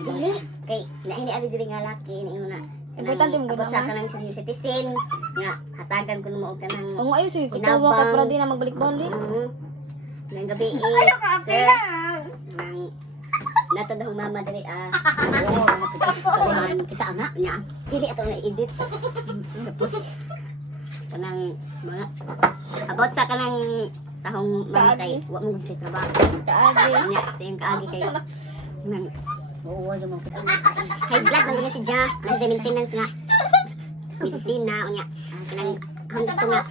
Dili kay naini abi diri nga laki ni una. Importante mo Ako ganaman. sa kanang senior citizen nga hatagan kun mo og kanang Ang ayos eh, kutawa ka para di na magbalik-balik. Ngayong gabi sir. Nang nato daw mama diri oh, kaluhan kita nga nya. Dili ato na edit. Tapos kanang mga about sa kanang tahong mama kay wa mo gud sa trabaho. Kaagi. Nya sa yung kaagi kay nang oo mo kita. High blood man si Ja, nang sa maintenance nga. Medisina unya kanang ang gusto nga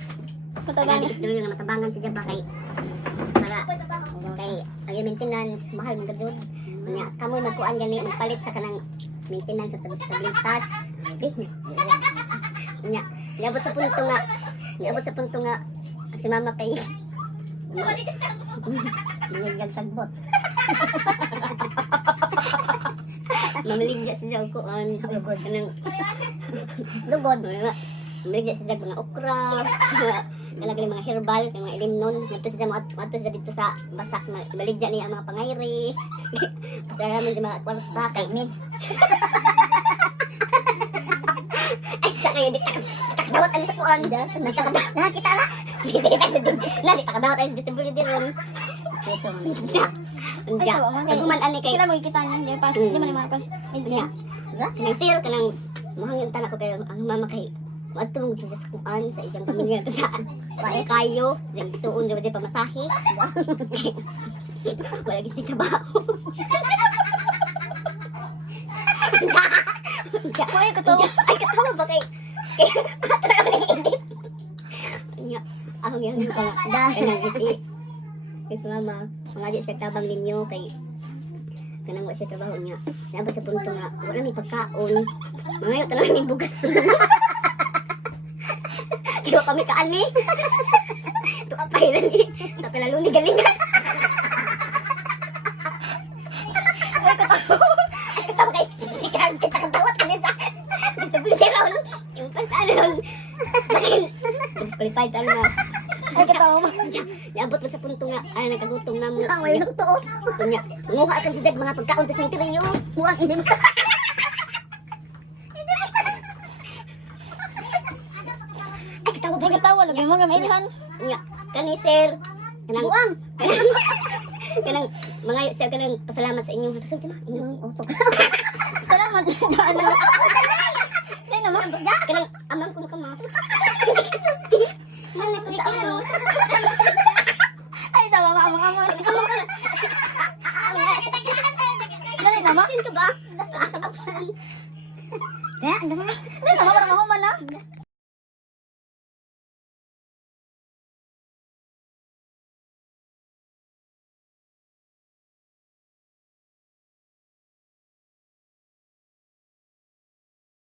Katagan. gusto nga matabangan si Ja ba kay para kay ang yung maintenance mahal man gud. Unya kamoy magkuan gani magpalit sa kanang maintenance sa tablitas. Unya niabot sa punto nga si mama kay Nangyagyag sagbot. Mamaligya si Jaw ko ang lugod. Lugod mo na. Mamaligya si Jaw mga okra. Kalagaling mga herbal, mga ilimnon. Nato si Jaw mato siya dito sa basak. Maligya niya ang mga pangayri. Basta naman siya mga kwarta kay Min. Ay sa kayo, di takadawat alis sa kuan. Nakita na. Nakadawat alis dito buli din ron. Ito, Anja. Pagkuman ani kay Sila mo ikita niya, pas, di man mapas. Nya. Nang sale kanang muhang yung tanak ko kayo ang mama kay matulog sa kuan sa isang pamilya to sa wala kayo, sa suon di ba siya pamasahe. Wala gisi trabaho. Ay, katawa ba kay atro ang edit. Nya, ang yang kala dahil gisi. Kasi mama, mangadyo siya tabang ninyo kay kanang wa siya trabaho niya. Naba sa punto nga, wala may pagkaon. Mangayo talaga may bugas. Kaya kami kaani. Ito apay lang ni. Tapi lalo ni galingan. Ay katawa kay. Kita katawat ka nito. Dito bili si Raul. Yung pantalo Raul. Basin. Disqualified ano na. Ay, katawa mo. Niabot mo sa punto nga, nagkagutom na mo. Ang may nagtuo. Kunya, nguha ka si Zed mga pagkaon to sa interiyo. Huwag ini mo. Ay, katawa ba? Ay, katawa. Lagi mo nga mailhan. Kunya, kani sir. Kanang, Buang. kanang, mga sir, kanang pasalamat sa inyong kasulti mo. Inyong otok. Salamat. Ano? Ay, naman. Kanang, amang ko na kama. Mga nagkulikaro. Ay, tawa ka, amang. Dali naman. Action ka ba? Dali naman. Dali naman. Parang ako man na.